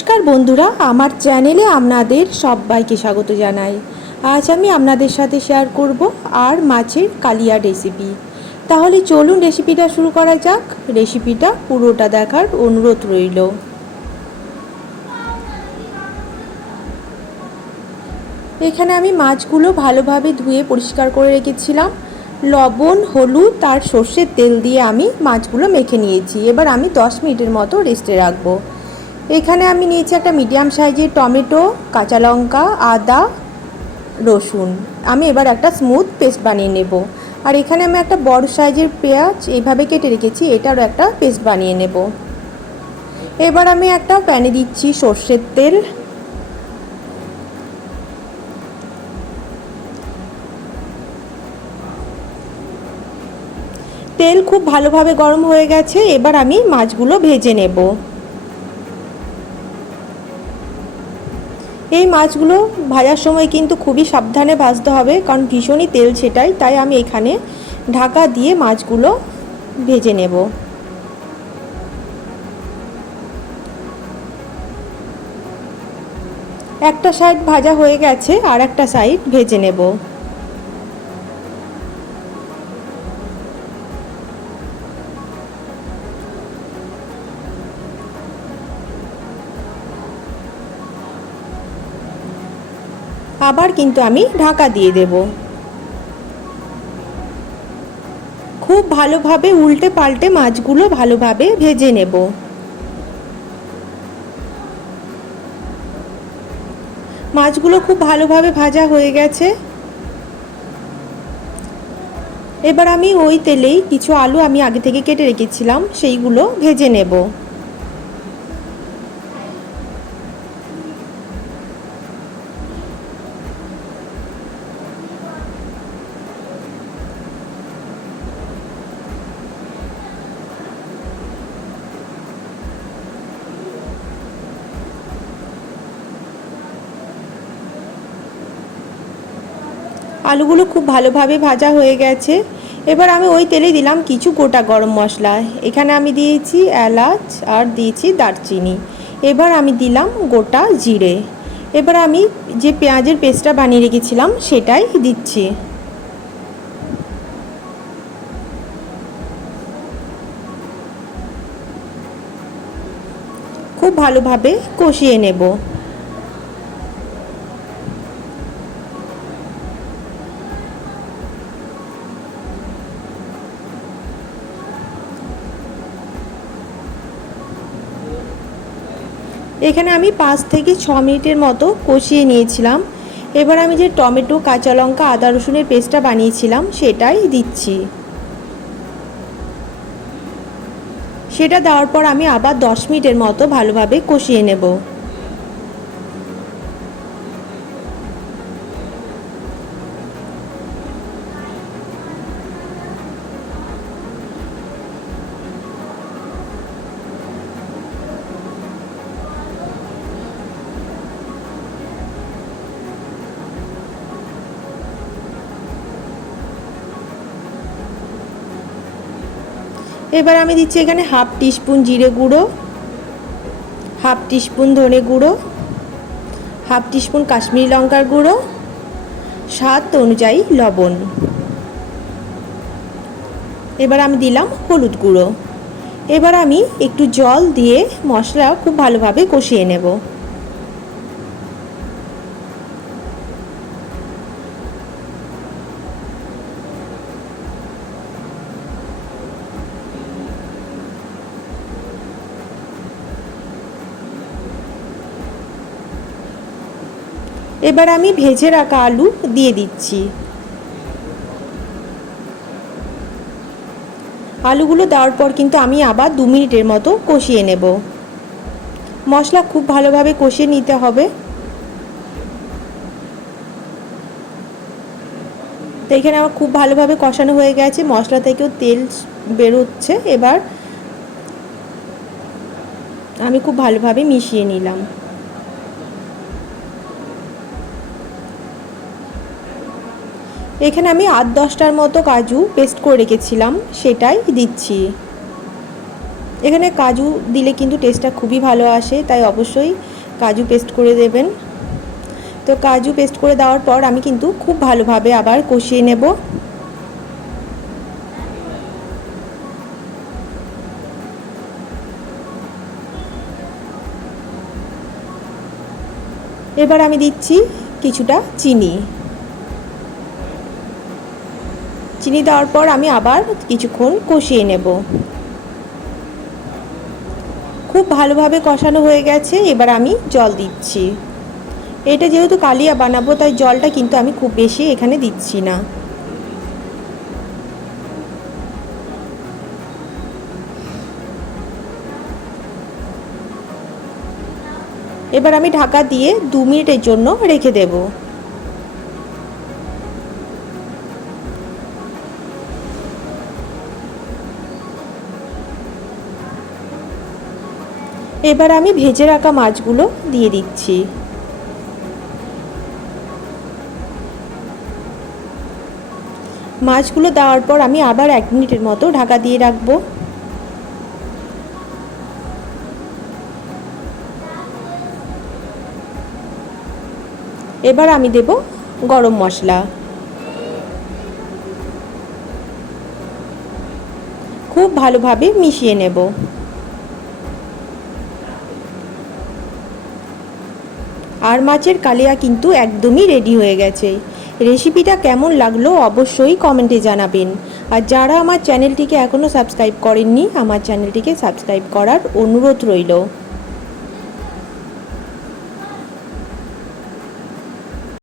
নমস্কার বন্ধুরা, আমার চ্যানেলে আপনাদের সবাইকে স্বাগত জানাই। আজ আমি আপনাদের সাথে শেয়ার করব আর মাছের কালিয়া রেসিপি তাহলে চলুন রেসিপিটা শুরু করা যাক। রেসিপিটা পুরোটা দেখার অনুরোধ রইল। এখানে আমি মাছগুলো ভালোভাবে ধুয়ে পরিষ্কার করে রেখেছিলাম। লবণ, হলুদ আর সর্ষের তেল দিয়ে আমি মাছগুলো মেখে নিয়েছি। এবার আমি দশ মিনিটের মতো রেস্টে রাখব। এখানে আমি নিয়েছি একটা মিডিয়াম সাইজের টমেটো, কাঁচা লঙ্কা, আদা, রসুন। আমি এবার একটা স্মুথ পেস্ট বানিয়ে নেব। আর এখানে আমি একটা বড় সাইজের পেঁয়াজ এইভাবে কেটে রেখেছি, এটারও একটা পেস্ট বানিয়ে নেব। এবার আমি একটা প্যানে দিচ্ছি সর্ষের তেল। তেল খুব ভালোভাবে গরম হয়ে গেছে, এবার আমি মাছগুলো ভেজে নেব। এই মাছগুলো ভাজার সময় কিন্তু খুবই সাবধানে ভাজতে হবে, কারণ ভীষণই তেল সেটাই তাই আমি এখানে ঢাকা দিয়ে মাছগুলো ভেজে নেব। একটা সাইড ভাজা হয়ে গেছে আর একটা সাইড ভেজে নেব। আবার কিন্তু আমি ঢাকা দিয়ে দেব। খুব ভালোভাবে উল্টে পাল্টে মাছগুলো ভালোভাবে ভেজে নেব। মাছগুলো খুব ভালোভাবে ভাজা হয়ে গেছে। এবার আমি ওই তেলেই কিছু আলু আমি আগে থেকে কেটে রেখেছিলাম, সেইগুলো ভেজে নেব। আলুগুলো খুব ভালোভাবে ভাজা হয়ে গেছে। এবার আমি ওই তেলে দিলাম কিছু গোটা গরম মশলা। এখানে আমি দিয়েছি এলাচ আর দিয়েছি দারচিনি। এবার আমি দিলাম গোটা জিরে। এবার আমি যে পেঁয়াজের পেস্টটা বানিয়ে রেখেছিলাম সেটাই দিচ্ছি। খুব ভালোভাবে কষিয়ে নেব। এখানে আমি পাঁচ থেকে ছ মিনিটের মতো কষিয়ে নিয়েছিলাম। এবার আমি যে টমেটো, কাঁচা লঙ্কা, আদা রসুনের পেস্টটা বানিয়েছিলাম, সেটাই দিচ্ছি। সেটা দেওয়ার পর আমি আবার দশ মিনিটের মতো ভালোভাবে কষিয়ে নেব। এবার আমি দিচ্ছি এখানে হাফ টিস্পুন জিরে গুঁড়ো, হাফ টিস্পুন ধনে গুঁড়ো, হাফ টিস্পুন কাশ্মীরি লঙ্কার গুঁড়ো, স্বাদ অনুযায়ী লবণ। এবার আমি দিলাম হলুদ গুঁড়ো। এবার আমি একটু জল দিয়ে মশলা খুব ভালোভাবে কষিয়ে নেব। এবার আমি ভেজে রাখা আলু দিয়ে দিচ্ছি। আলুগুলো দেওয়ার পর কিন্তু আমি আবার দু মিনিটের মতো কষিয়ে নেব। মশলা খুব ভালোভাবে কষিয়ে নিতে হবে। তো এখানে আমার খুব ভালোভাবে কষানো হয়ে গেছে, মশলা থেকেও তেল বেরোচ্ছে। এবার আমি খুব ভালোভাবে মিশিয়ে নিলাম। এখানে আমি আট দশটার মতো কাজু পেস্ট করে রেখেছিলাম, সেটাই দিচ্ছি। এখানে কাজু দিলে কিন্তু টেস্টটা খুবই ভালো আসে, তাই অবশ্যই কাজু পেস্ট করে দেবেন। তো কাজু পেস্ট করে দেওয়ার পর আমি কিন্তু খুব ভালোভাবে আবার কষিয়ে নেব। এবার আমি দিচ্ছি কিছুটা চিনি। চিনি দেওয়ার পর আমি আবার কিছুক্ষণ কষিয়ে নেব। খুব ভালোভাবে কষানো হয়ে গেছে, এবার আমি জল দিচ্ছি। এটা যেহেতু কালিয়া বানাবো, তাই জলটা কিন্তু আমি খুব বেশি এখানে দিচ্ছি না। এবার আমি ঢাকা দিয়ে দু মিনিটের জন্য রেখে দেব। এবার আমি ভেজে রাখা মাছগুলো দিয়ে দিচ্ছি। মাছগুলো দেওয়ার পর আমি আবার এক মিনিটের মতো ঢাকা দিয়ে রাখব। এবার আমি দেব গরম মশলা। খুব ভালোভাবে মিশিয়ে নেব। আর মাছের কালিয়া কিন্তু একদমই রেডি হয়ে গেছে। রেসিপিটা কেমন লাগল অবশ্যই কমেন্টে জানাবেন। আর যারা আমার চ্যানেলটিকে এখনও সাবস্ক্রাইব করেননি, আমার চ্যানেলটিকে সাবস্ক্রাইব করার অনুরোধ রইল।